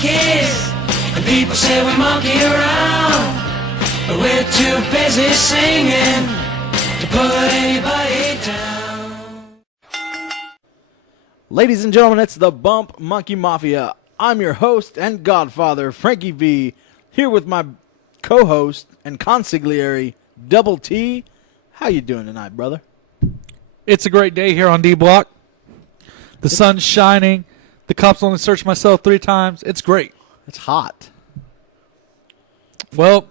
monkeys, and people say we monkey around, but we're too busy singing to put anybody down. Ladies and gentlemen, it's the Bump Monkey Mafia. I'm your host and godfather, Frankie V, here with my co-host and consigliere, Double T. How you doing tonight, brother? It's a great day here on D Block. The sun's shining. The cops only searched my cell 3 times. It's great. It's hot. Well,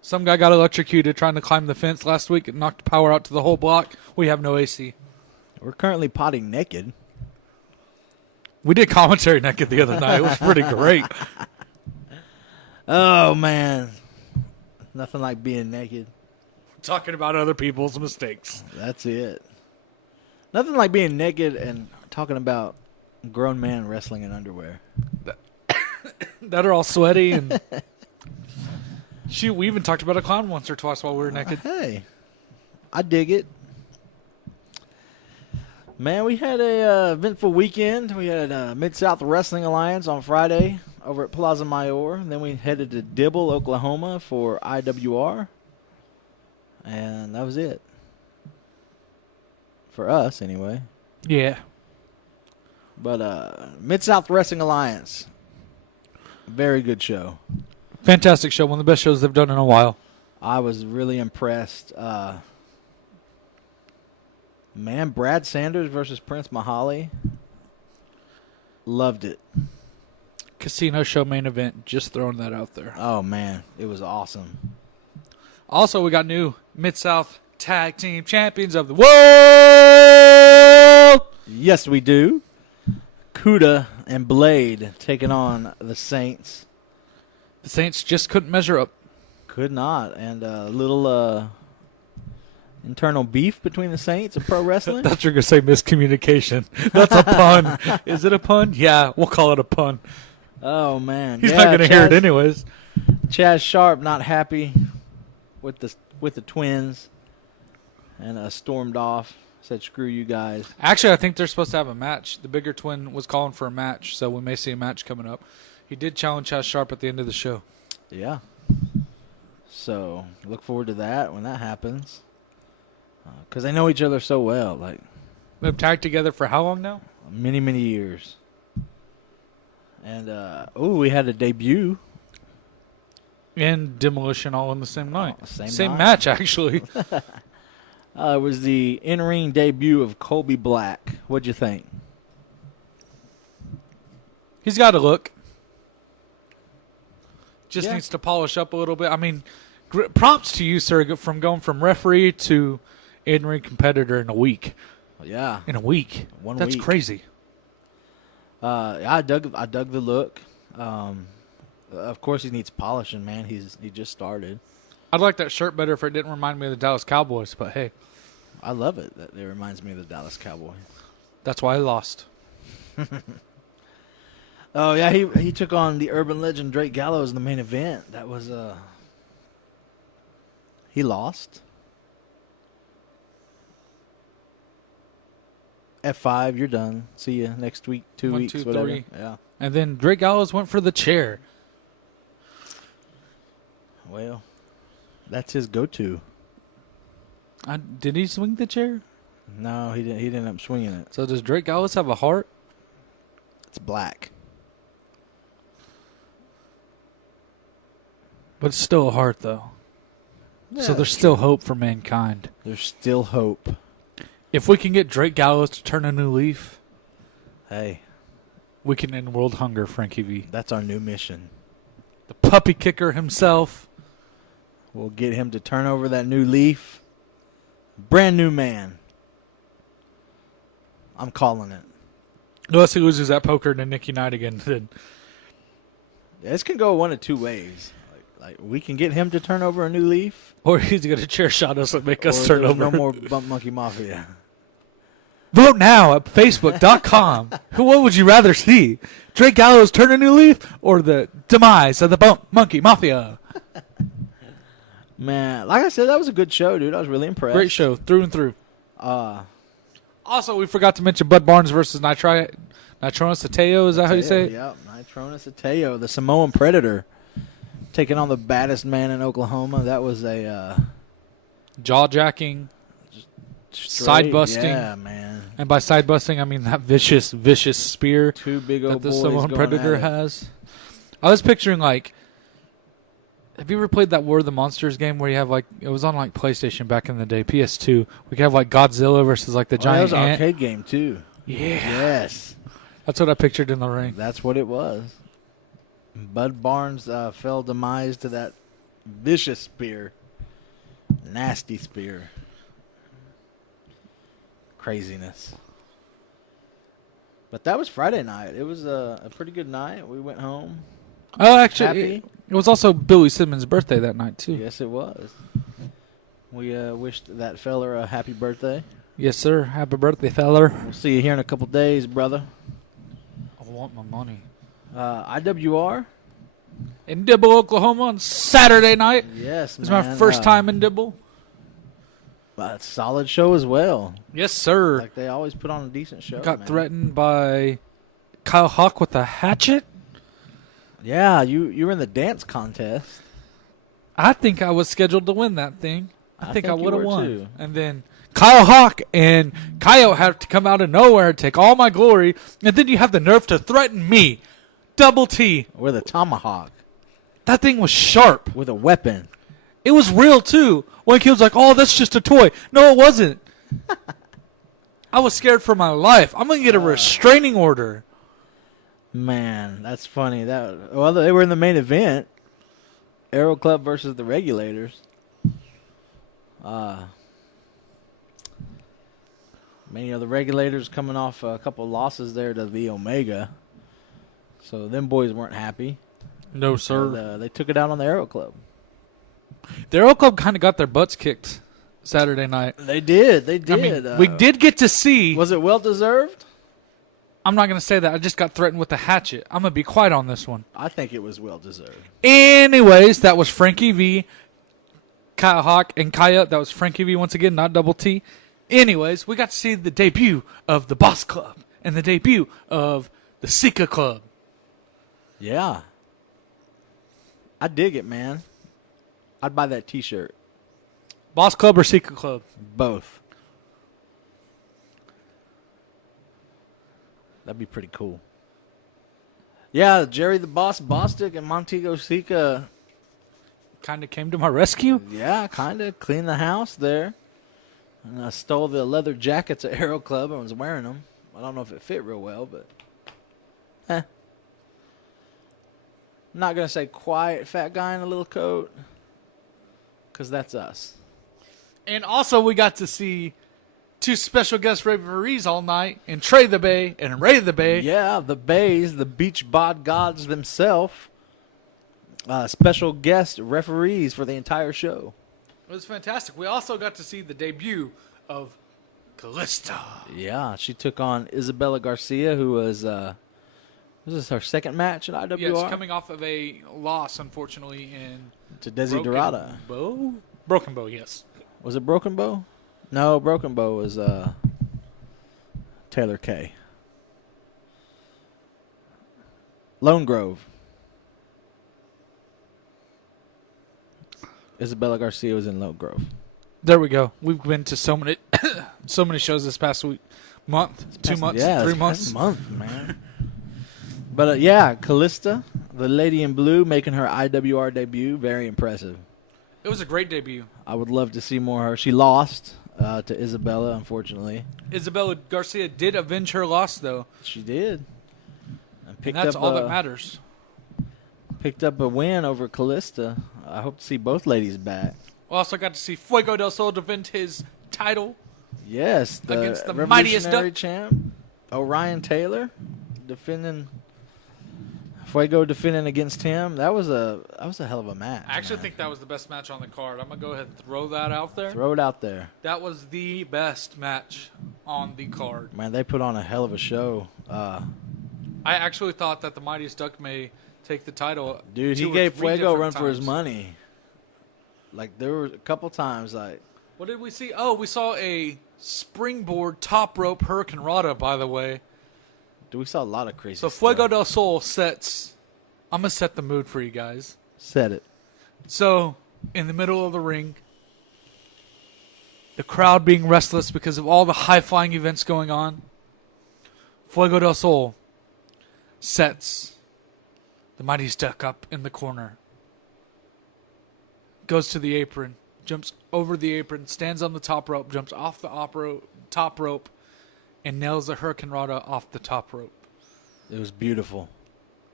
some guy got electrocuted trying to climb the fence last week and knocked power out to the whole block. We have no AC. We're currently potting naked. We did commentary naked the other night. It was pretty great. Oh, man. Nothing like being naked. Talking about other people's mistakes. That's it. Nothing like being naked and talking about grown man wrestling in underwear. That are all sweaty. And shoot, we even talked about a clown once or twice while we were naked. Hey, I dig it. Man, we had a eventful weekend. We had Mid-South Wrestling Alliance on Friday over at Plaza Mayor. And then we headed to Dibble, Oklahoma for IWR. And that was it. For us, anyway. Yeah. But Mid-South Wrestling Alliance, very good show. Fantastic show. One of the best shows they've done in a while. I was really impressed. Man, Brad Sanders versus Prince Mahali. Loved it. Casino show main event. Just throwing that out there. Oh, man. It was awesome. Also, we got new Mid-South Tag Team Champions of the World. Yes, we do. Kuda and Blade taking on the Saints. The Saints just couldn't measure up. Could not. And a little internal beef between the Saints and pro wrestling. That's you're going to say miscommunication. That's a pun. Is it a pun? Yeah, we'll call it a pun. Oh, man. He's not going to hear it anyways. Chaz Sharp not happy with the twins and stormed off. Said, screw you guys. Actually, I think they're supposed to have a match. The bigger twin was calling for a match, so we may see a match coming up. He did challenge Chaz Sharp at the end of the show. Yeah. So, look forward to that when that happens. Because they know each other so well. Like, They've tagged together for how long now? many, many years. And, we had a debut. And Demolition all in the same night. Same night. Match, actually. It was the in-ring debut of Colby Black. What'd you think? He's got a look. Just Yeah. needs to polish up a little bit. I mean, props to you, sir, from referee to in-ring competitor in a week. Yeah. In a week. That's week. crazy. I dug the look. Of course, he needs polishing, man. He just started. I'd like that shirt better if it didn't remind me of the Dallas Cowboys, but hey. I love it. That it reminds me of the Dallas Cowboys. That's why I lost. Oh, yeah, he took on the urban legend Drake Gallows in the main event. That was, he lost. F5, you're done. See you next week, 2 1, weeks, 2, whatever. 3. Yeah. And then Drake Gallows went for the chair. Well, that's his go-to. Did he swing the chair? No, he didn't end up swinging it. So does Drake Gallows have a heart? It's black. But it's still a heart, though. Yeah, So there's still hope for mankind. There's still hope. If we can get Drake Gallows to turn a new leaf, Hey, we can end world hunger, Frankie V. that's our new mission. The puppy kicker himself. We'll get him to turn over that new leaf. Brand new man. I'm calling it. Unless he loses that poker to Nikki Knight again, then This can go one of two ways. Like we can get him to turn over a new leaf, or he's going to chair shot us and make or us turn there's over. no more Bump Monkey Mafia. Vote now at Facebook.com. What would you rather see? Drake Gallows turn a new leaf or the demise of the Bump Monkey Mafia? Man, like I said, that was a good show, dude. I was really impressed. Great show, through and through. Also, we forgot to mention Bud Barnes versus Nitronis Ateo, is that how you say it? Yep, Nitronis Ateo, the Samoan Predator, taking on the baddest man in Oklahoma. That was a Jaw-jacking, side-busting. Yeah, man. And by side-busting, I mean that vicious, vicious spear Two big that old the boys Samoan going Predator at it. has. I was picturing, like, have you ever played that War of the Monsters game where you have, like, it was on, like, PlayStation back in the day, PS2. We could have, like, Godzilla versus, like, the That giant was an ant. arcade game, too. Yeah. Yes. That's what I pictured in the ring. That's what it was. Bud Barnes fell demise to that vicious spear. Nasty spear. Craziness. But that was Friday night. It was a pretty good night. We went home. Oh, actually, Happy? it was also Billy Simmons' birthday that night, too. Yes, it was. We wished that feller a happy birthday. Yes, sir. Happy birthday, feller. We'll see you here in a couple days, brother. I want my money. IWR? In Dibble, Oklahoma on Saturday night. Yes, This is man. my first time in Dibble. Solid show as well. Yes, sir. Like they always put on a decent show. Got man. threatened by Kyle Hawk with a hatchet. Yeah, you were in the dance contest. I think I was scheduled to win that thing. I think I you would have were won. too. And then Kyle Hawk and Coyote have to come out of nowhere, take all my glory, and then you have the nerve to threaten me. Double T. With a tomahawk. That thing was sharp. With a weapon. It was real, too. One kid was like, oh, that's just a toy. No, it wasn't. I was scared for my life. I'm going to get a restraining order. Man, that's funny. Well, they were in the main event. Aero Club versus the Regulators. Many of the Regulators coming off a couple losses there to the Omega. So them boys weren't happy. No, And, they took it out on the Aero Club. The Aero Club kind of got their butts kicked Saturday night. They did. They I did. mean, we did get to see. Was it well deserved? I'm not going to say that. I just got threatened with a hatchet. I'm going to be quiet on this one. I think it was well deserved. Anyways, that was Frankie V, Kyle Hawk, and Kaya. That was Frankie V once again, not Double T. Anyways, we got to see the debut of the Boss Club and the debut of the Sika Club. Yeah. I dig it, man. I'd buy that T-shirt. Boss Club or Sika Club? Both. That'd be pretty cool. Yeah, Jerry the Boss Bostic and Montego Sika, Kind of came to my rescue. yeah, kind of cleaned the house there. And I stole the leather jackets at Aero Club and was wearing them. I don't know if it fit real well, but I'm not going to say quiet fat guy in a little coat, because that's us. And also, we got to see two special guest referees all night, in Trey the Bay and Ray the Bay. Yeah, the Bays, the beach bod gods themselves, special guest referees for the entire show. It was fantastic. We also got to see the debut of Callista. Yeah, she took on Isabella Garcia, who was this her second match at IWR? Yes, coming off of a loss, unfortunately, in to Desi Dorada. Broken Bow, yes. Was it Broken Bow? No, Broken Bow was Taylor Kay. Lone Grove. Isabella Garcia was in Lone Grove. There we go. We've been to so many, so many shows this past week, month, 2 months, Yeah, 3 this months. past month, man. But yeah, Callista, the lady in blue, making her IWR debut. Very impressive. It was a great debut. I would love to see more of her. She lost to Isabella, unfortunately. Isabella Garcia did avenge her loss, though. She did. And that's all that matters. Picked up a win over Callista. I hope to see both ladies back. We also got to see Fuego del Sol defend his title. Yes, the Against the mightiest revolutionary duck. champ, Orion Taylor, defending. Fuego defending against him. That was a hell of a match. I actually man. think that was the best match on the card. I'm going to go ahead and throw that out there. Throw it out there. That was the best match on the card. Man, they put on a hell of a show. I actually thought that the Mightiest Duck may take the title. Dude, he 2 or gave 3 Fuego a run different for his times. money. Like, there were a couple times, like, What did we see? Oh, we saw a springboard top rope Hurricane Rana, by the way. We saw a lot of crazy So stuff. Fuego del Sol sets. I'm gonna set the mood for you guys. Said it. So in the middle of the ring, the crowd being restless because of all the high-flying events going on, Fuego del Sol sets the Mighty Duck up in the corner, goes to the apron, jumps over the apron, stands on the top rope, jumps off the top rope, and nails the Hurricane Rana off the top rope. It was beautiful.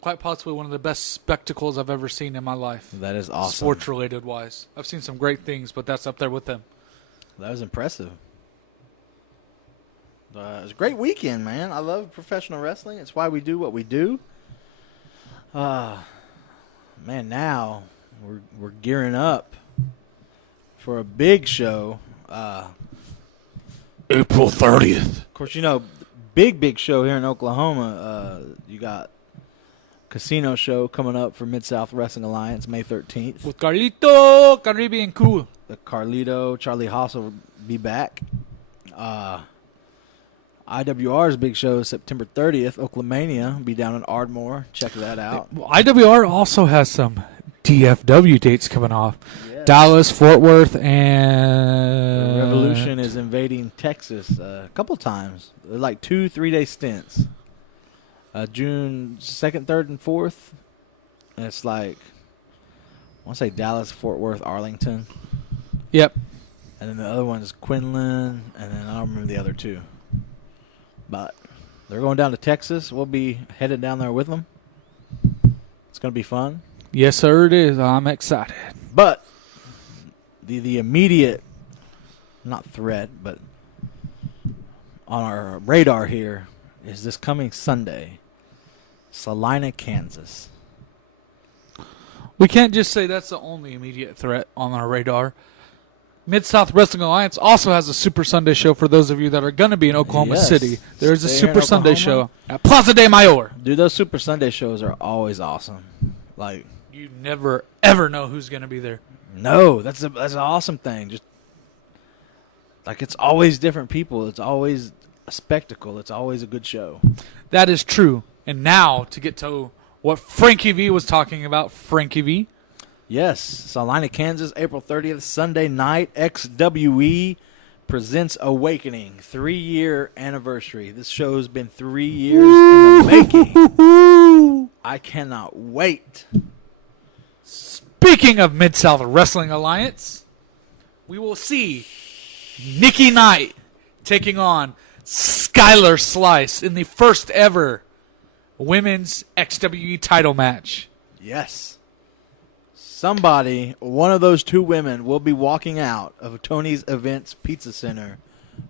Quite possibly one of the best spectacles I've ever seen in my life. That is awesome. Sports-related wise. I've seen some great things, but that's up there with them. That was impressive. It was a great weekend, man. I love professional wrestling. It's why we do what we do. Man, now we're gearing up for a big show. April 30th. Of course, you know, big show here in Oklahoma. You got Casino show coming up for Mid-South Wrestling Alliance May 13th. With Carlito, Caribbean Cool. The Carlito, Charlie Haas will be back. IWR's big show is September 30th. Oklahomania will be down in Ardmore. Check that out. IWR also has some DFW dates coming off. Yes. Dallas, Fort Worth, The and Revolution is invading Texas a couple times. They're like 2-3 day stints. June 2nd, 3rd, and 4th. And it's like, I want to say Dallas, Fort Worth, Arlington. Yep. And then the other one is Quinlan. And then I don't remember the other two. But they're going down to Texas. We'll be headed down there with them. It's going to be fun. Yes, sir, it is. I'm excited. But the immediate, not threat, but on our radar here is this coming Sunday, Salina, Kansas. We can't just say that's the only immediate threat on our radar. Mid-South Wrestling Alliance also has a Super Sunday show for those of you that are going to be in Oklahoma Yes. City. There is a Stay here in Super Sunday Oklahoma. show at Plaza de Mayor. Dude, those Super Sunday shows are always awesome. Like, You never, ever know who's going to be there. no, that's an awesome thing. Just like, it's always different people. It's always a spectacle. It's always a good show. That is true. And now, to get to what Frankie V was talking about, Frankie V. Yes, Salina, Kansas, April 30th, Sunday night. XWE presents Awakening, 3-year anniversary. This show's been 3 years in the making. I cannot wait. Speaking of Mid-South Wrestling Alliance, we will see Nikki Knight taking on Skylar Slice in the first ever women's XWE title match. Yes. Somebody, one of those two women, will be walking out of Tony's Events Pizza Center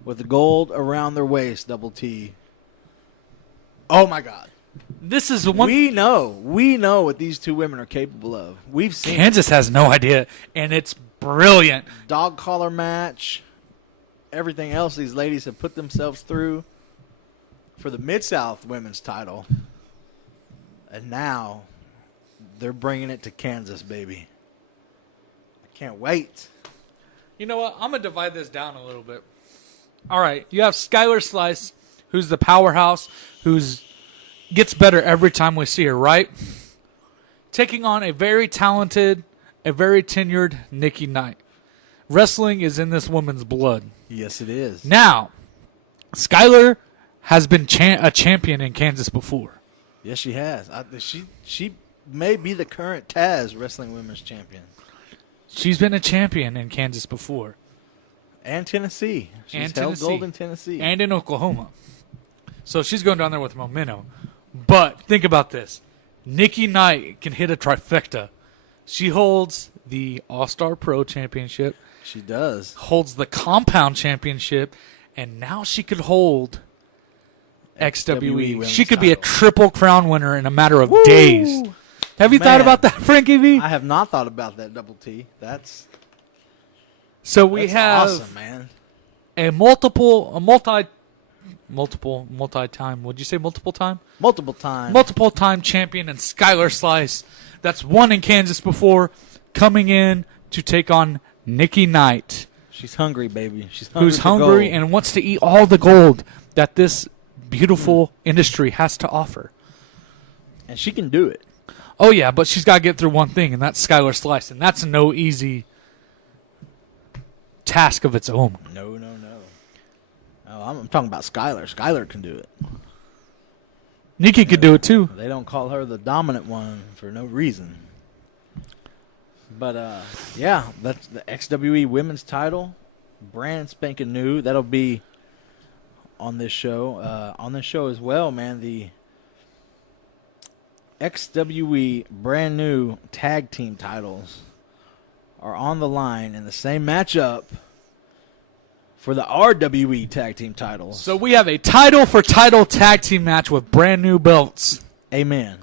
with the gold around their waist, Double T. Oh, my God. This is one. We know what these two women are capable of. We've seen Kansas has no idea, and it's brilliant. dog collar match, everything else these ladies have put themselves through for the Mid-South women's title. And now they're bringing it to Kansas, baby. I can't wait. You know what? I'm going to divide this down a little bit. All right. You have Skylar Slice, who's the powerhouse, who's gets better every time we see her, right? Taking on a very talented, a very tenured Nikki Knight. Wrestling is in this woman's blood. Yes, it is. Now, Skylar has been a champion in Kansas before. Yes, she has. She may be the current Taz Wrestling Women's Champion. She's been a champion in Kansas before. And Tennessee. She's And held Tennessee. gold in Tennessee. And in Oklahoma. So she's going down there with momentum. But think about this. Nikki Knight can hit a trifecta. She holds the All-Star Pro Championship, she does. holds the Compound Championship, and now she could hold XWE. women's She could be a title. Triple Crown winner in a matter of days. Have you thought Man. about that, Frankie V? I have not thought about that, Double T. That's So we that's have awesome, man. a multi-time, would you say multiple time? Multiple times. Multiple time champion and Skylar Slice that's won in Kansas before, coming in to take on Nikki Knight, She's hungry, baby. She's hungry. who's for hungry gold. and wants to eat all the gold that this beautiful industry has to offer. And she can do it. Oh, yeah, but she's got to get through one thing, and that's Skylar Slice, and that's no easy task of its own. No. Oh, I'm talking about Skylar. Skylar can do it. Nikki could do it, too. They don't call her the dominant one for no reason. But, yeah, that's the XWE women's title. Brand spanking new. That'll be on this show. On this show as well, man, the XWE brand new tag team titles are on the line in the same matchup for the RWE tag team titles. So we have a title-for-title tag team match with brand new belts. Amen.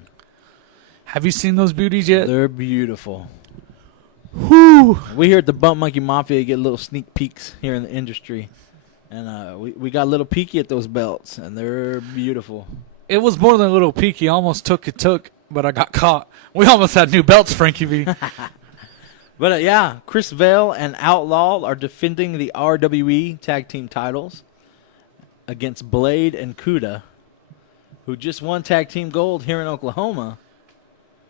Have you seen those beauties yet? They're beautiful. Whew. We here at the Bump Monkey Mafia get little sneak peeks here in the industry. And we got a little peeky at those belts, and they're beautiful. It was more than a little peaky. I almost took, but I got caught. We almost had new belts, Frankie V. But, yeah, Chris Vale and Outlaw are defending the RWE tag team titles against Blade and Kuda, who just won tag team gold here in Oklahoma.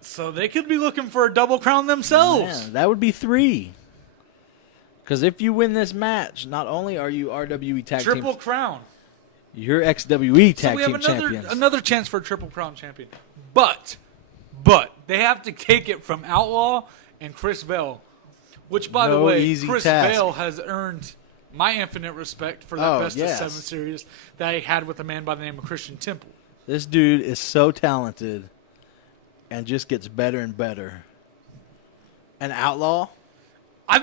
So they could be looking for a double crown themselves. Man, that would be 3. Because if you win this match, not only are you RWE tag team, Triple crown. you're XWE So tag we have team champions. another chance for a triple crown champion. But they have to take it from Outlaw and Chris Vale, which, by the No way, easy Chris task. Vale has earned my infinite respect for that Best of 7 series that I had with a man by the name of Christian Temple. This dude is so talented and just gets better and better. And Outlaw, I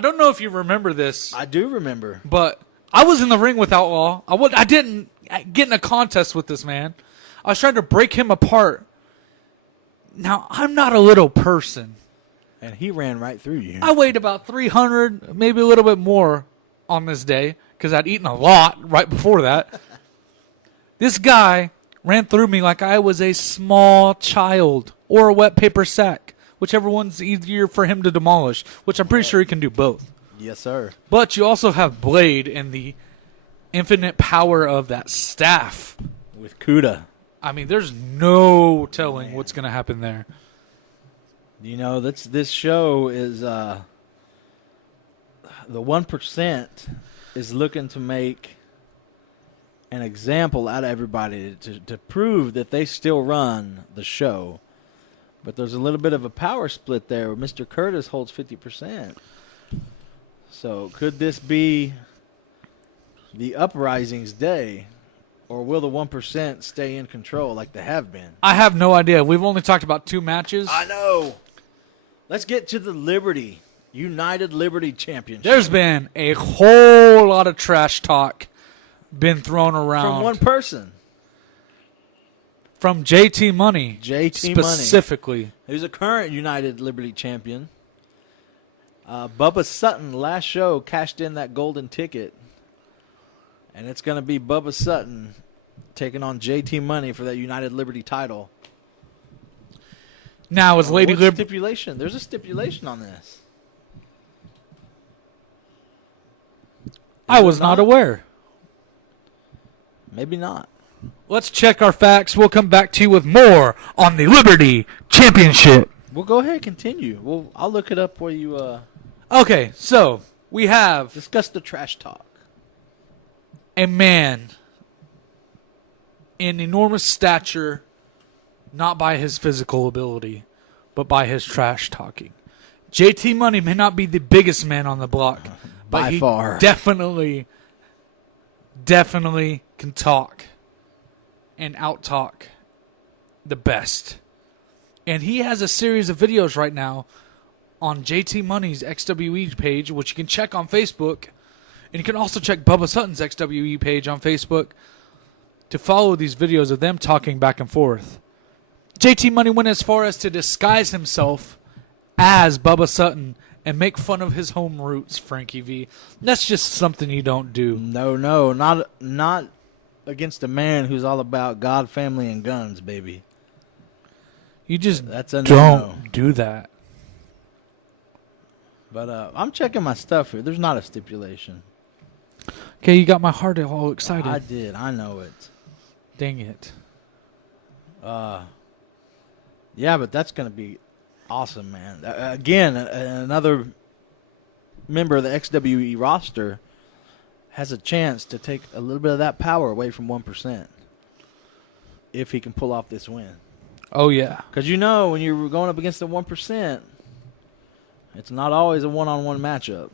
don't know if you remember this, I do remember. but I was in the ring with Outlaw. I didn't get in a contest with this man. I was trying to break him apart. Now, I'm not a little person. And he ran right through you. I weighed about 300, maybe a little bit more on this day because I'd eaten a lot right before that. This guy ran through me like I was a small child or a wet paper sack, whichever one's easier for him to demolish, which I'm pretty sure he can do both. Yes, sir. But you also have Blade and the infinite power of that staff. With Kuda. I mean, there's no telling what's going to happen there. You know, this show is the 1% is looking to make an example out of everybody to prove that they still run the show. But there's a little bit of a power split there where Mr. Curtis holds 50%. So could this be the Uprising's day? Or will the 1% stay in control like they have been? I have no idea. We've only talked about 2 matches. I know. Let's get to the United Liberty Championship. There's been a whole lot of trash talk been thrown around. From one person. From JT Money. JT Money. Specifically. Who's a current United Liberty champion. Bubba Sutton, last show, cashed in that golden ticket. And it's going to be Bubba Sutton taking on JT Money for that United Liberty title. Now, is Lady What's the Liberty... stipulation? There's a stipulation on this. I was not aware. Maybe not. Let's check our facts. We'll come back to you with more on the Liberty Championship. Well, go ahead, continue. I'll look it up where you Okay, so we have discuss the trash talk. a man in enormous stature, not by his physical ability, but by his trash talking. JT Money may not be the biggest man on the block, but By he far. definitely can talk and out-talk the best. And he has a series of videos right now on JT Money's XWE page, which you can check on Facebook. And you can also check Bubba Sutton's XWE page on Facebook to follow these videos of them talking back and forth. JT Money went as far as to disguise himself as Bubba Sutton and make fun of his home roots, Frankie V. That's just something you don't do. No, not against a man who's all about God, family, and guns, baby. You just That's a don't no. do that. But I'm checking my stuff here. There's not a stipulation. Okay, you got my heart all excited. I did. I know it. Dang it. Yeah, but that's going to be awesome, man. Again, another member of the XWE roster has a chance to take a little bit of that power away from 1% if he can pull off this win. Oh, yeah. Because when you're going up against the 1%, it's not always a one-on-one matchup.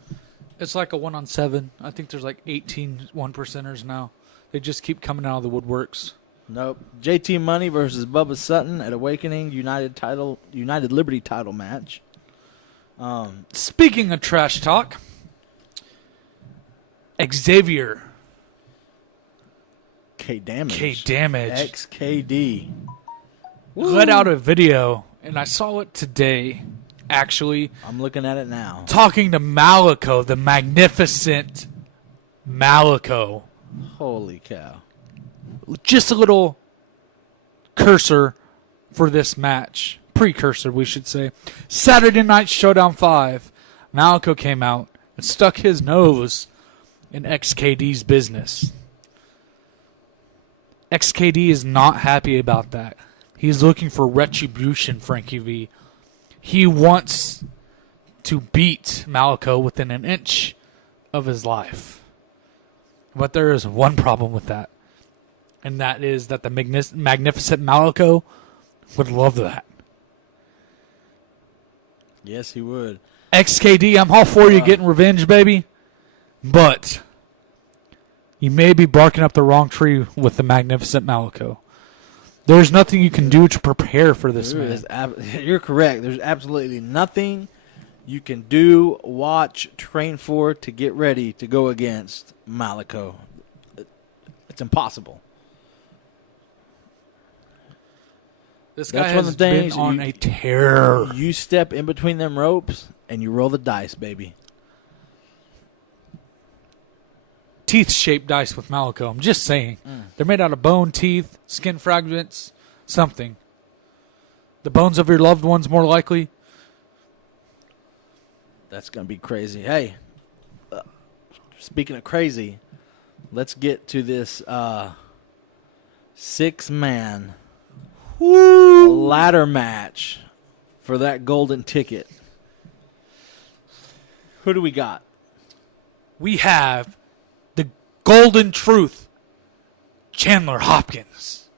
It's like a 1-on-7. I think there's like 18 1%ers now. They just keep coming out of the woodworks. Nope. JT Money versus Bubba Sutton at Awakening United Liberty title match. Speaking of trash talk, Xavier K Damage. XKD. let out a video, and I saw it today, actually, I'm looking at it now. talking to Malico, the magnificent Malico. Holy cow. Just a little cursor for this match. Precursor, we should say. Saturday Night Showdown 5. Malico came out and stuck his nose in XKD's business. XKD is not happy about that. He's looking for retribution, Frankie V. He wants to beat Malico within an inch of his life. But there is one problem with that. And that is that the magnificent Malico would love that. Yes, he would. XKD, I'm all for you getting revenge, baby. But you may be barking up the wrong tree with the magnificent Malico. There's nothing you can do to prepare for this man. You're correct. There's absolutely nothing you can do, watch, train for to get ready to go against Malico. It's impossible. This guy That's one has of the things been on a tear. You step in between them ropes and you roll the dice, baby. Teeth-shaped dice with Malico. I'm just saying. They're made out of bone, teeth, skin fragments, something. The bones of your loved ones, more likely. That's going to be crazy. Hey, speaking of crazy, let's get to this six-man ladder match for that golden ticket. Who do we got? We have the Golden Truth, Chandler Hopkins.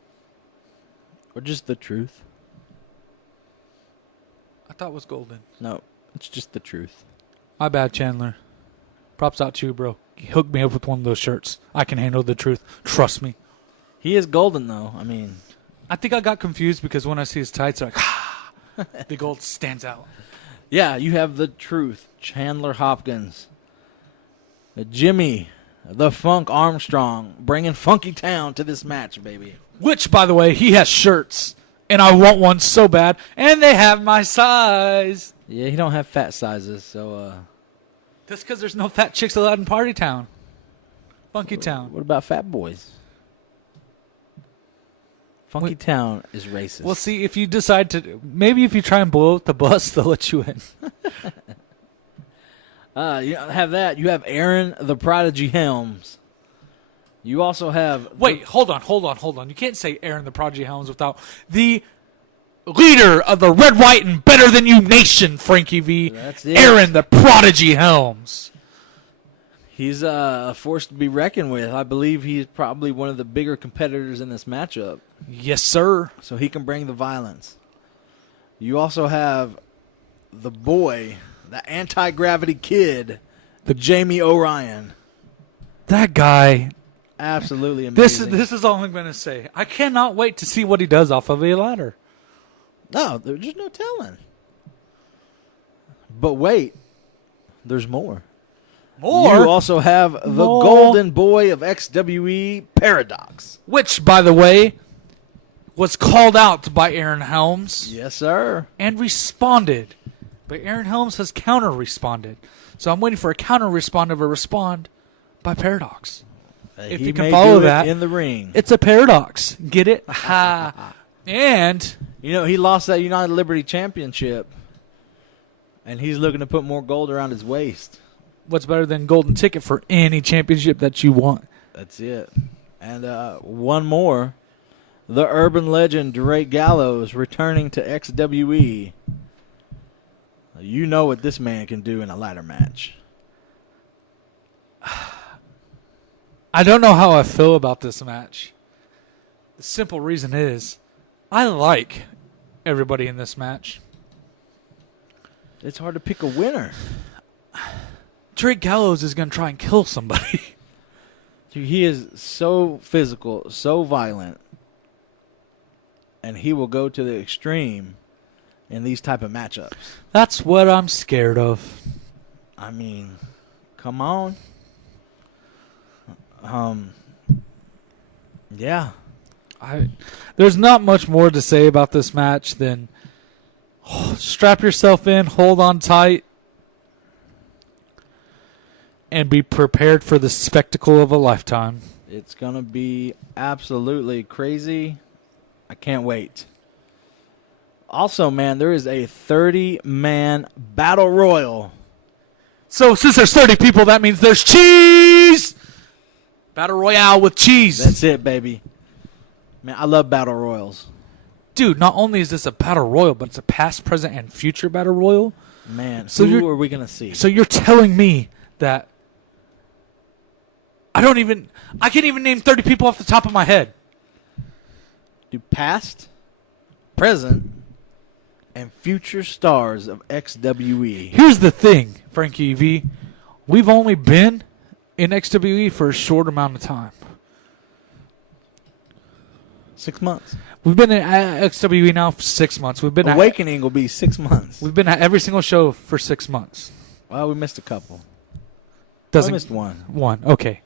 Or just the truth? I thought it was golden. No, it's just the truth. My bad, Chandler. Props out to you, bro. You hooked me up with one of those shirts. I can handle the truth. Trust me. He is golden, though. I mean, I think I got confused because when I see his tights, like, the gold stands out. yeah, you have the truth. Chandler Hopkins. Jimmy, the Funk Armstrong, bringing Funky Town to this match, baby. Which, by the way, he has shirts, and I want one so bad, and they have my size. Yeah, he don't have fat sizes, so That's because there's no fat chicks allowed in Party Town. Funky Town. what about fat boys? Funky Town is racist. Well, see, if you decide to, maybe if you try and blow up the bus, they'll let you in. You have that. You have Aaron the Prodigy Helms. You also have... Wait, hold on. You can't say Aaron the Prodigy Helms without the leader of the Red, White, and Better Than You Nation, Frankie V. That's it. Aaron the Prodigy Helms. He's a force to be reckoned with. I believe he's probably one of the bigger competitors in this matchup. Yes, sir. So he can bring the violence. You also have the boy, the anti-gravity kid, the Jamie Orion. That guy. Absolutely amazing. This is all I'm going to say. I cannot wait to see what he does off of a ladder. No, there's just no telling. But wait, there's more. You also have the golden boy of XWE, Paradox. Which, by the way, was called out by Aaron Helms. Yes, sir. And responded. But Aaron Helms has counter-responded. So I'm waiting for a counter-respond of a respond by Paradox. If He you can may follow do it that, in the ring. it's a paradox. Get it? Ha. And You know, he lost that United Liberty Championship, and he's looking to put more gold around his waist. what's better than golden ticket for any championship that you want? That's it. And one more. the urban legend Drake Gallows returning to XWE. You know what this man can do in a ladder match. I don't know how I feel about this match. The simple reason is I like everybody in this match. It's hard to pick a winner. Drake Gallows is going to try and kill somebody. Dude, he is so physical, so violent, and he will go to the extreme in these type of matchups. That's what I'm scared of. I mean, come on. Yeah. There's not much more to say about this match than strap yourself in, hold on tight, and be prepared for the spectacle of a lifetime. It's going to be absolutely crazy. I can't wait. Also, man, there is a 30-man battle royal. So since there's 30 people, that means there's cheese! Battle Royale with cheese. That's it, baby. Man, I love battle royals. Dude, not only is this a battle royal, but it's a past, present, and future battle royal. Man, So who you're- are we going to see? So you're telling me that I can't even name 30 people off the top of my head. Do past, present, and future stars of XWE. Here's the thing, Frankie V. We've only been in XWE for a short amount of time. 6 months. We've been in XWE now for 6 months. We've been Awakening will be 6 months. we've been at every single show for 6 months. Well, we missed a couple. Doesn't I missed one. One. Okay.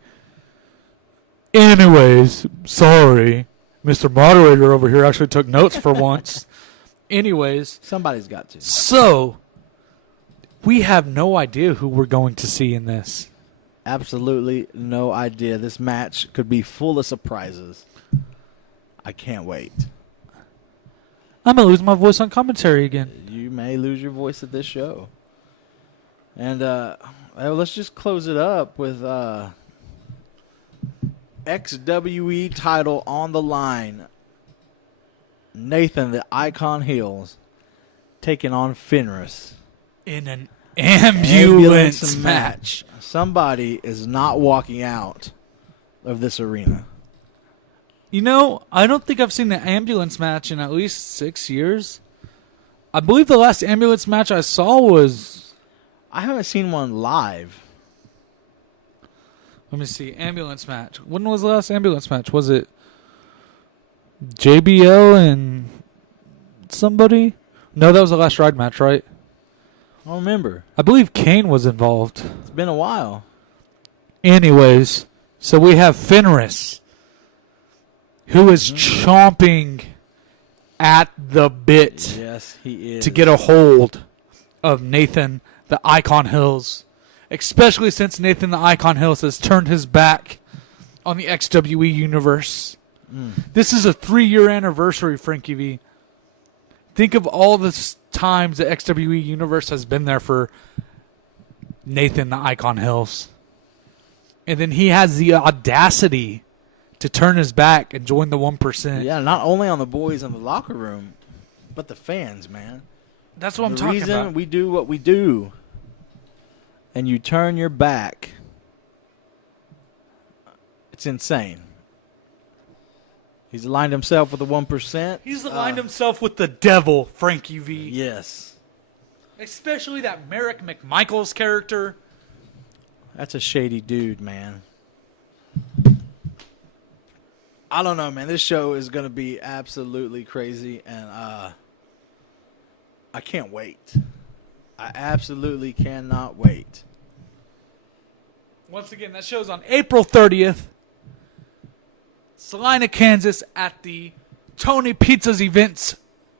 Anyways, sorry. Mr. Moderator over here actually took notes for once. Anyways, Somebody's got to. so we have no idea who we're going to see in this. Absolutely no idea. This match could be full of surprises. I can't wait. I'm going to lose my voice on commentary again. You may lose your voice at this show. And let's just close it up with XWE title on the line. Nathan the Icon Hills taking on Fenris. In an ambulance match. Somebody is not walking out of this arena. You know, I don't think I've seen an ambulance match in at least 6 years. I believe the last ambulance match I saw was... I haven't seen one live. Let me see. Ambulance match. When was the last ambulance match? Was it JBL and somebody? No, that was the last ride match, right? I don't remember. I believe Kane was involved. It's been a while. Anyways, so we have Fenris, who is chomping at the bit Yes, he is. to get a hold of Nathan the Icon Hills, especially since Nathan the Icon Hills has turned his back on the XWE universe. This is a 3-year anniversary, Frankie V. Think of all the times the XWE universe has been there for Nathan the Icon Hills. And then he has the audacity to turn his back and join the 1%. Yeah, not only on the boys in the locker room, but the fans, man. That's what I'm the talking reason about. we do what we do, and you turn your back, it's insane. He's aligned himself with the 1%. He's aligned himself with the devil, Frankie V. Yes. Especially that Merrick McMichaels character. That's a shady dude, man. I don't know, man. This show is going to be absolutely crazy, and I can't wait. I absolutely cannot wait. Once again, that show's on April 30th. Salina, Kansas at the Tony Pizzas Events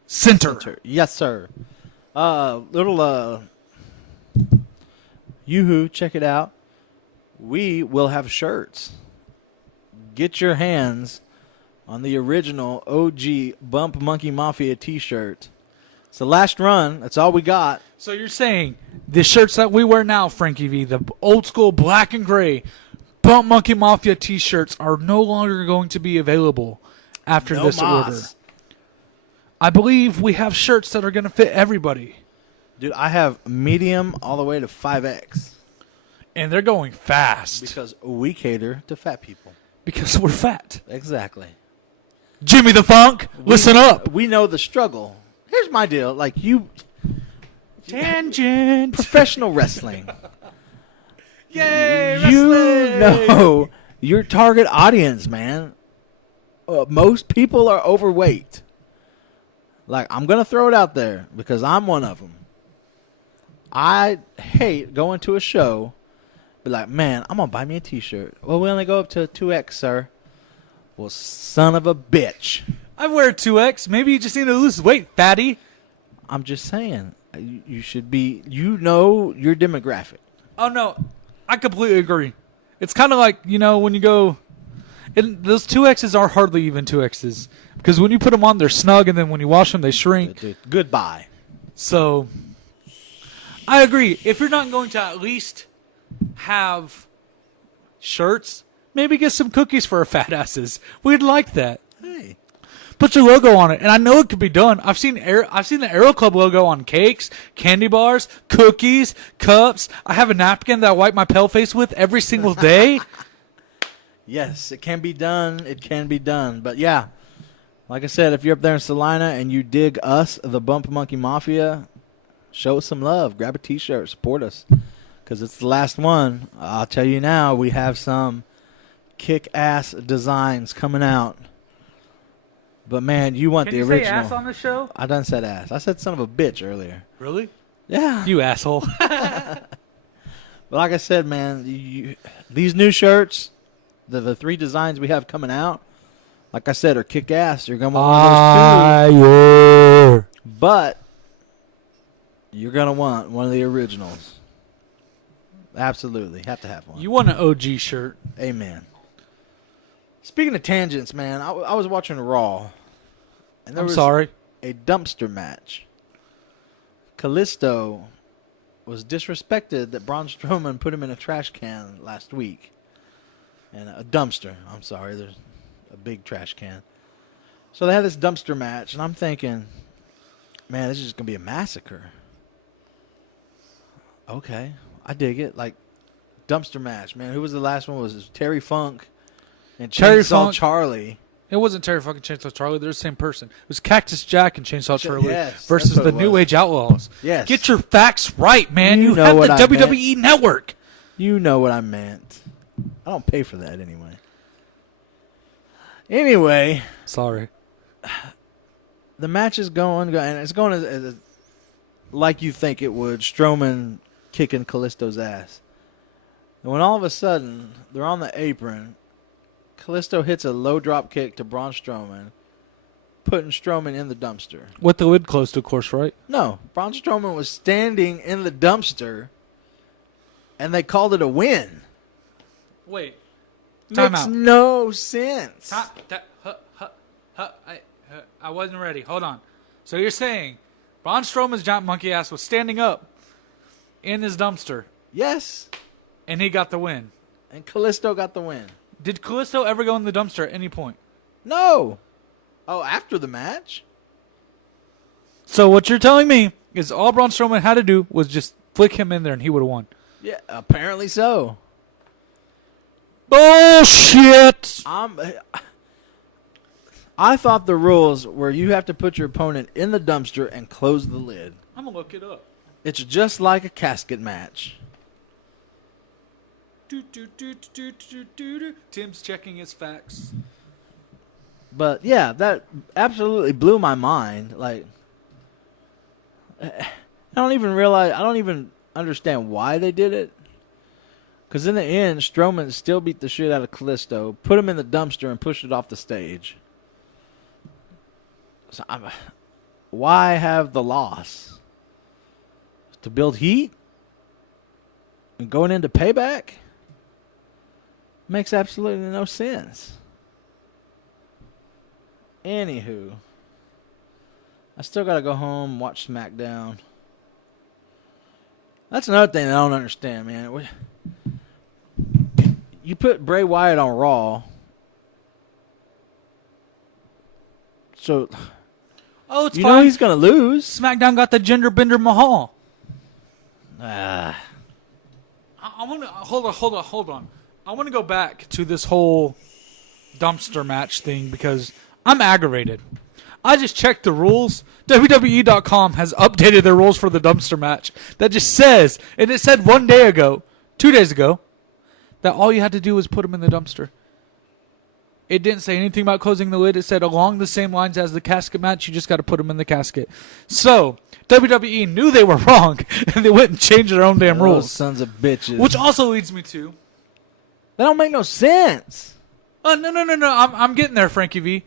Center. Yes, sir. Little Yoo-hoo, check it out. We will have shirts. Get your hands on the original OG Bump Monkey Mafia t-shirt. It's the last run. That's all we got. So you're saying the shirts that we wear now, Frankie V, the old school black and gray Bump Monkey Mafia t-shirts are no longer going to be available after No this mas. order. I believe we have shirts that are going to fit everybody. Dude, I have medium all the way to 5X And they're going fast because we cater to fat people. because we're fat. Exactly. Jimmy the Funk, listen up. We know the struggle. Here's my deal. Like you, Tangent. professional wrestling. Yay, You wrestling. know your target audience, man. Most people are overweight. Like, I'm going to throw it out there because I'm one of them. I hate going to a show, be like, man, I'm going to buy me a t-shirt. Well, we only go up to 2X, sir. Well, son of a bitch. I wear 2X. Maybe you just need to lose weight, fatty. I'm just saying, you should be, you know your demographic. Oh, no. I completely agree. It's kind of like, when you go... those 2Xs are hardly even 2Xs. Because when you put them on, they're snug, and then when you wash them, they shrink. Dude, goodbye. So, I agree. If you're not going to at least have shirts, maybe get some cookies for our fat asses. We'd like that. Hey. Put your logo on it, and I know it could be done. I've seen the Aero Club logo on cakes, candy bars, cookies, cups. I have a napkin that I wipe my pale face with every single day. Yes, it can be done. It can be done. But yeah, like I said, if you're up there in Salina and you dig us, the Bump Monkey Mafia, show us some love. Grab a t-shirt. Support us. Because it's the last one. I'll tell you now, we have some kick-ass designs coming out. But, man, you want Can the you original. say ass on the show? I done said ass. I said son of a bitch earlier. Really? Yeah. You asshole. But like I said, man, these new shirts, the 3 designs we have coming out, like I said, are kick-ass. You're going to want one of those too. But you're going to want one of the originals. Absolutely. Have to have one. You want an OG shirt. Amen. Speaking of tangents, man, I was watching Raw. And there I'm was sorry. a dumpster match. Kalisto was disrespected that Braun Strowman put him in a trash can last week. And a dumpster. I'm sorry. There's a big trash can. So they had this dumpster match, and I'm thinking, man, this is just going to be a massacre. Okay. I dig it. Like, dumpster match, man. Who was the last one? Was it Terry Funk and Terry Chainsaw Funk. Charlie? It wasn't Terry fucking Chainsaw Charlie. They're the same person. It was Cactus Jack and Chainsaw Charlie yes, versus that's what the it New was. Age Outlaws. Yes. Get your facts right, man. You You know have the what I WWE Network. You know what I meant. I don't pay for that anyway. Anyway, Sorry. the match is going, and it's going as like you think it would. Strowman kicking Kalisto's ass. And when all of a sudden, they're on the apron, Kalisto hits a low drop kick to Braun Strowman, putting Strowman in the dumpster. With the lid closed, of course, right? No, Braun Strowman was standing in the dumpster, and they called it a win. Wait. Time Makes out. no sense. I wasn't ready. Hold on. So you're saying Braun Strowman's giant monkey ass was standing up in his dumpster, Yes, and he got the win. and Kalisto got the win. Did Kalisto ever go in the dumpster at any point? No. Oh, after the match? So what you're telling me is all Braun Strowman had to do was just flick him in there, and he would have won. Yeah, apparently so. Bullshit! I thought the rules were you have to put your opponent in the dumpster and close the lid. I'm gonna look it up. It's just like a casket match. Tim's checking his facts. But yeah, that absolutely blew my mind. Like, I don't even understand why they did it. Because in the end, Strowman still beat the shit out of Kalisto, put him in the dumpster, and pushed it off the stage. So why have the loss? To build heat? And going into Payback? Makes absolutely no sense. Anywho, I still got to go home, watch SmackDown. That's another thing that I don't understand, man. You put Bray Wyatt on Raw. So Oh, it's you fine. know he's gonna lose. SmackDown got the gender bender Mahal. Ah, I want to hold on. I want to go back to this whole dumpster match thing because I'm aggravated. I just checked the rules. WWE.com has updated their rules for the dumpster match. That just says, and it said 2 days ago, that all you had to do was put them in the dumpster. It didn't say anything about closing the lid. It said along the same lines as the casket match, you just got to put them in the casket. So WWE knew they were wrong, and they went and changed their own damn those rules. sons of bitches. Which also leads me to, That don't make no sense. no. I'm getting there, Frankie V.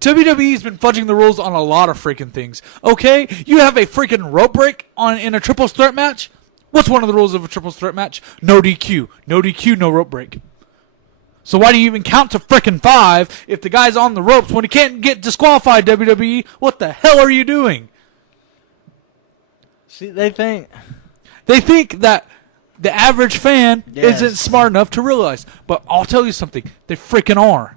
WWE's been fudging the rules on a lot of freaking things. Okay, you have a freaking rope break in a triples threat match. What's one of the rules of a triples threat match? No DQ. No DQ, no rope break. So why do you even count to frickin' 5 if the guy's on the ropes when he can't get disqualified, WWE? What the hell are you doing? See, they think that the average fan Yes. isn't smart enough to realize. But I'll tell you something. They frickin' are.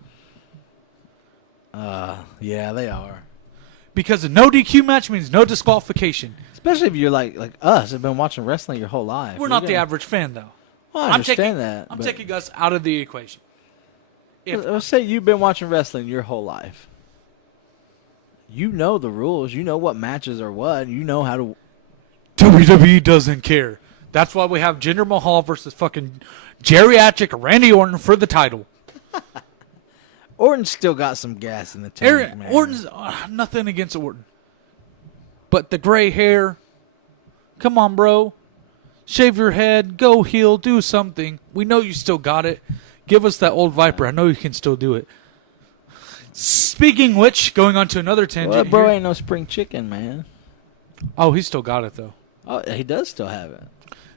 yeah, they are. Because a no DQ match means no disqualification. Especially if you're like us, have been watching wrestling your whole life. We're not the average fan, though. Well, I understand that. I'm but taking us out of the equation. let's say you've been watching wrestling your whole life. You know the rules. You know what matches are what. You know how to. WWE doesn't care. That's why we have Jinder Mahal versus fucking geriatric Randy Orton for the title. Orton's still got some gas in the tank, man. Orton's nothing against Orton, but the gray hair. Come on, bro. Shave your head. Go heel. Do something. We know you still got it. Give us that old Viper. I know you can still do it. Speaking which, going on to another tangent Well, bro here. ain't no spring chicken, man. Oh, he still got it though. Oh, he does still have it.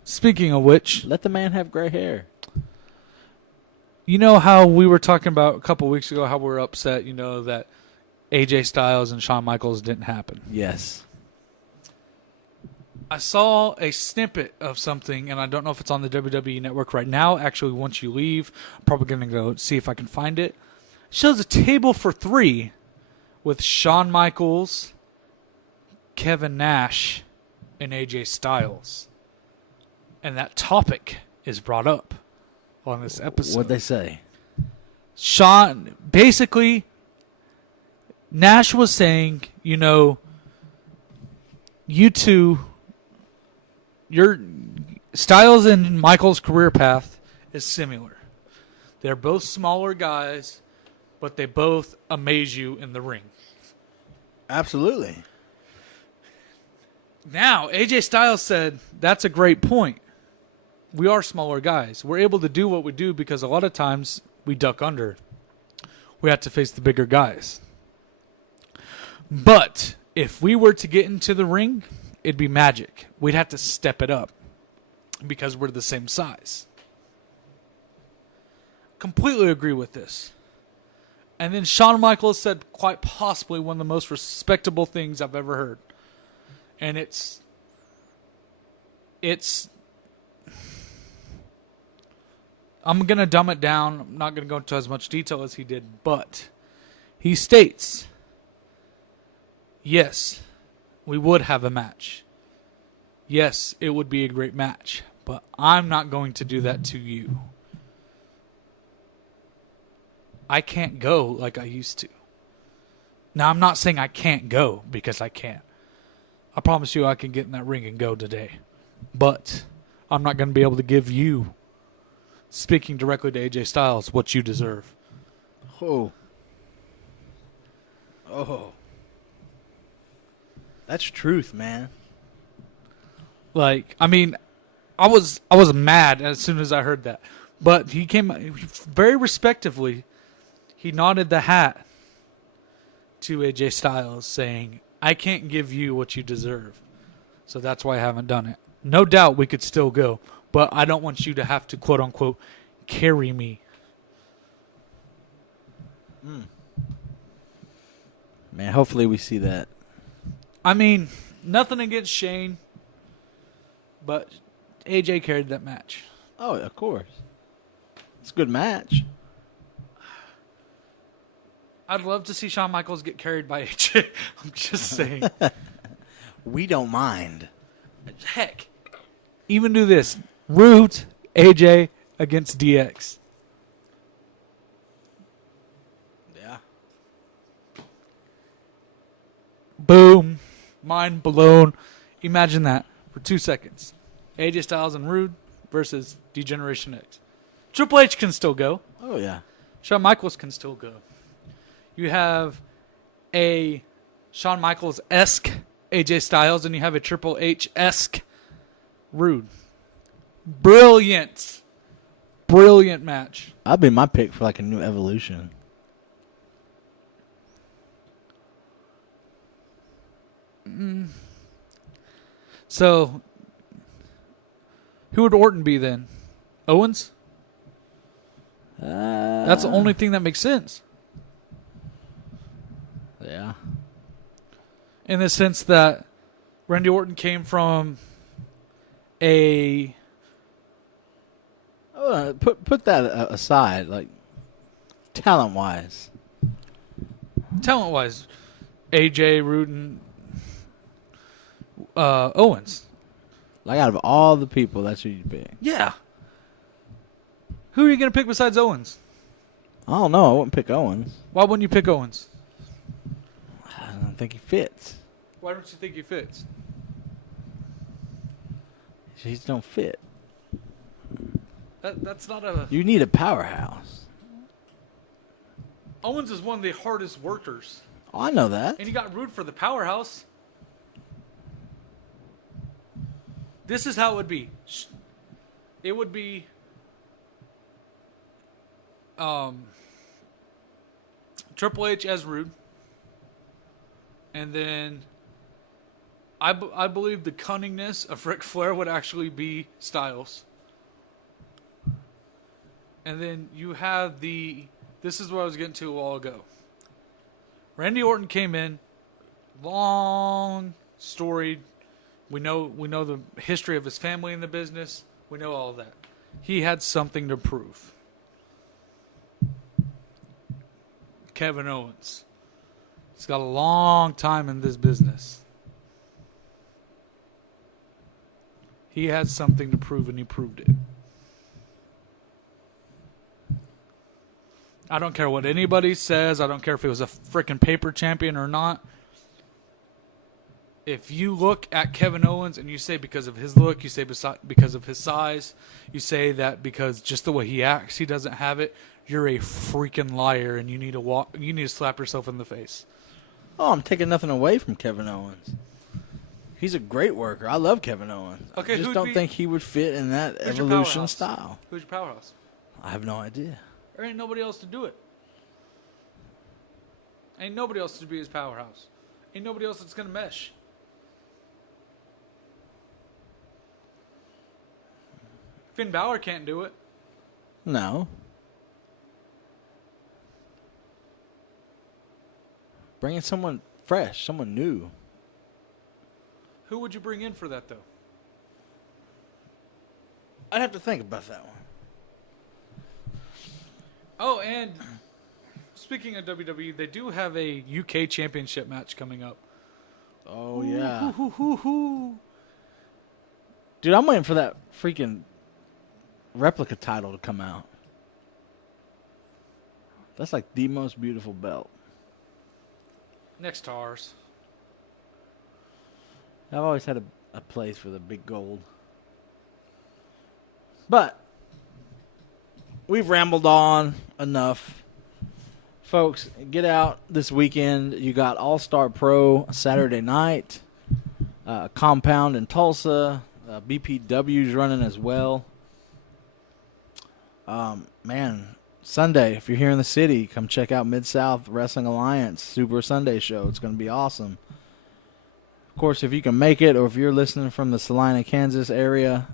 Speaking of which, Let the man have gray hair. you know how we were talking about a couple weeks ago how we were upset, that AJ Styles and Shawn Michaels didn't happen. Yes. I saw a snippet of something, and I don't know if it's on the WWE Network right now. Actually, once you leave, I'm probably going to go see if I can find it. It shows a table for 3 with Shawn Michaels, Kevin Nash, and AJ Styles. And that topic is brought up on this episode. What'd they say? Shawn, basically, Nash was saying, you two, your Styles and Michael's career path is similar. They're both smaller guys, but they both amaze you in the ring. Absolutely. Now, AJ Styles said, that's a great point. We are smaller guys. We're able to do what we do because a lot of times we duck under. We have to face the bigger guys. But if we were to get into the ring, it'd be magic. We'd have to step it up because we're the same size. Completely agree with this. And then Shawn Michaels said quite possibly one of the most respectable things I've ever heard. And it's I'm going to dumb it down. I'm not going to go into as much detail as he did, but he states, yes, we would have a match. Yes, it would be a great match, but I'm not going to do that to you. I can't go like I used to. Now, I'm not saying I can't go because I can't. I promise you I can get in that ring and go today. But I'm not going to be able to give you, speaking directly to AJ Styles, what you deserve. Oh. That's truth, man. Like, I mean, I was mad as soon as I heard that. But he came very respectively. He nodded the hat to AJ Styles saying, I can't give you what you deserve. So that's why I haven't done it. No doubt we could still go, but I don't want you to have to, quote unquote, carry me. Man, hopefully we see that. I mean, nothing against Shane, but AJ carried that match. Oh, of course. It's a good match. I'd love to see Shawn Michaels get carried by AJ. I'm just saying. We don't mind. Heck, even do this. Root AJ against DX. Yeah. Boom. Mind blown. Imagine that for 2 seconds. AJ Styles and Rude versus D-Generation X. Triple H can still go. Oh, yeah. Shawn Michaels can still go. You have a Shawn Michaels-esque AJ Styles, and you have a Triple H-esque Rude. Brilliant. Brilliant match. That'd be my pick for like a new Evolution. So, who would Orton be then? Owens? That's the only thing that makes sense. Yeah. In the sense that Randy Orton came from a... Put that aside, like, talent-wise. Talent-wise, AJ, Rude, and Owens. Like, out of all the people, that's who you'd pick. Yeah. Who are you going to pick besides Owens? I don't know. I wouldn't pick Owens. Why wouldn't you pick Owens? I don't think he fits. Why don't you think he fits? He just don't fit. That's not a... You need a powerhouse. Owens is one of the hardest workers. Oh, I know that. And you got Rude for the powerhouse. This is how it would be. It would be... Triple H as Rude. And then... I believe the cunningness of Ric Flair would actually be Styles. And then you have the... This is what I was getting to a while ago. Randy Orton came in. Long, storied. We know the history of his family in the business. We know all of that. He had something to prove. Kevin Owens. He's got a long time in this business. He had something to prove, and he proved it. I don't care what anybody says. I don't care if it was a freaking paper champion or not. If you look at Kevin Owens and you say because of his look, you say because of his size, you say that because just the way he acts, he doesn't have it, you're a freaking liar, and you need to slap yourself in the face. Oh, I'm taking nothing away from Kevin Owens. He's a great worker. I love Kevin Owens. Okay, I just don't think he would fit in that Evolution style. Who's your powerhouse? I have no idea. There ain't nobody else to do it. Ain't nobody else to be his powerhouse. Ain't nobody else that's going to mesh. Finn Balor can't do it. No. Bring in someone fresh, someone new. Who would you bring in for that, though? I'd have to think about that one. Oh, and speaking of WWE, they do have a UK Championship match coming up. Oh, yeah. Ooh. Dude, I'm waiting for that freaking replica title to come out. That's like the most beautiful belt. Next to ours. I've always had a place for the big gold. But we've rambled on enough. Folks, get out this weekend. You got All-Star Pro Saturday night. Compound in Tulsa. BPW's running as well. Man, Sunday, if you're here in the city, come check out Mid-South Wrestling Alliance Super Sunday show. It's going to be awesome. Of course, if you can make it, or if you're listening from the Salina, Kansas area,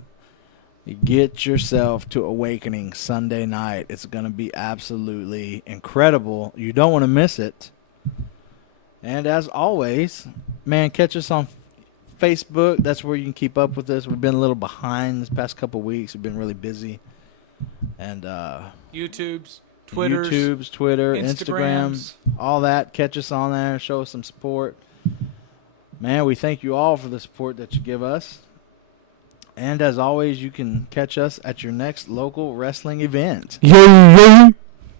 get yourself to Awakening Sunday night. It's going to be absolutely incredible. You don't want to miss it. And as always, man, catch us on Facebook. That's where you can keep up with us. We've been a little behind this past couple weeks. We've been really busy. And YouTube's, Twitters, YouTubes, Twitter, Instagram, Instagrams. all that. Catch us on there. Show us some support. Man, we thank you all for the support that you give us. And as always, you can catch us at your next local wrestling event. Yo, yo.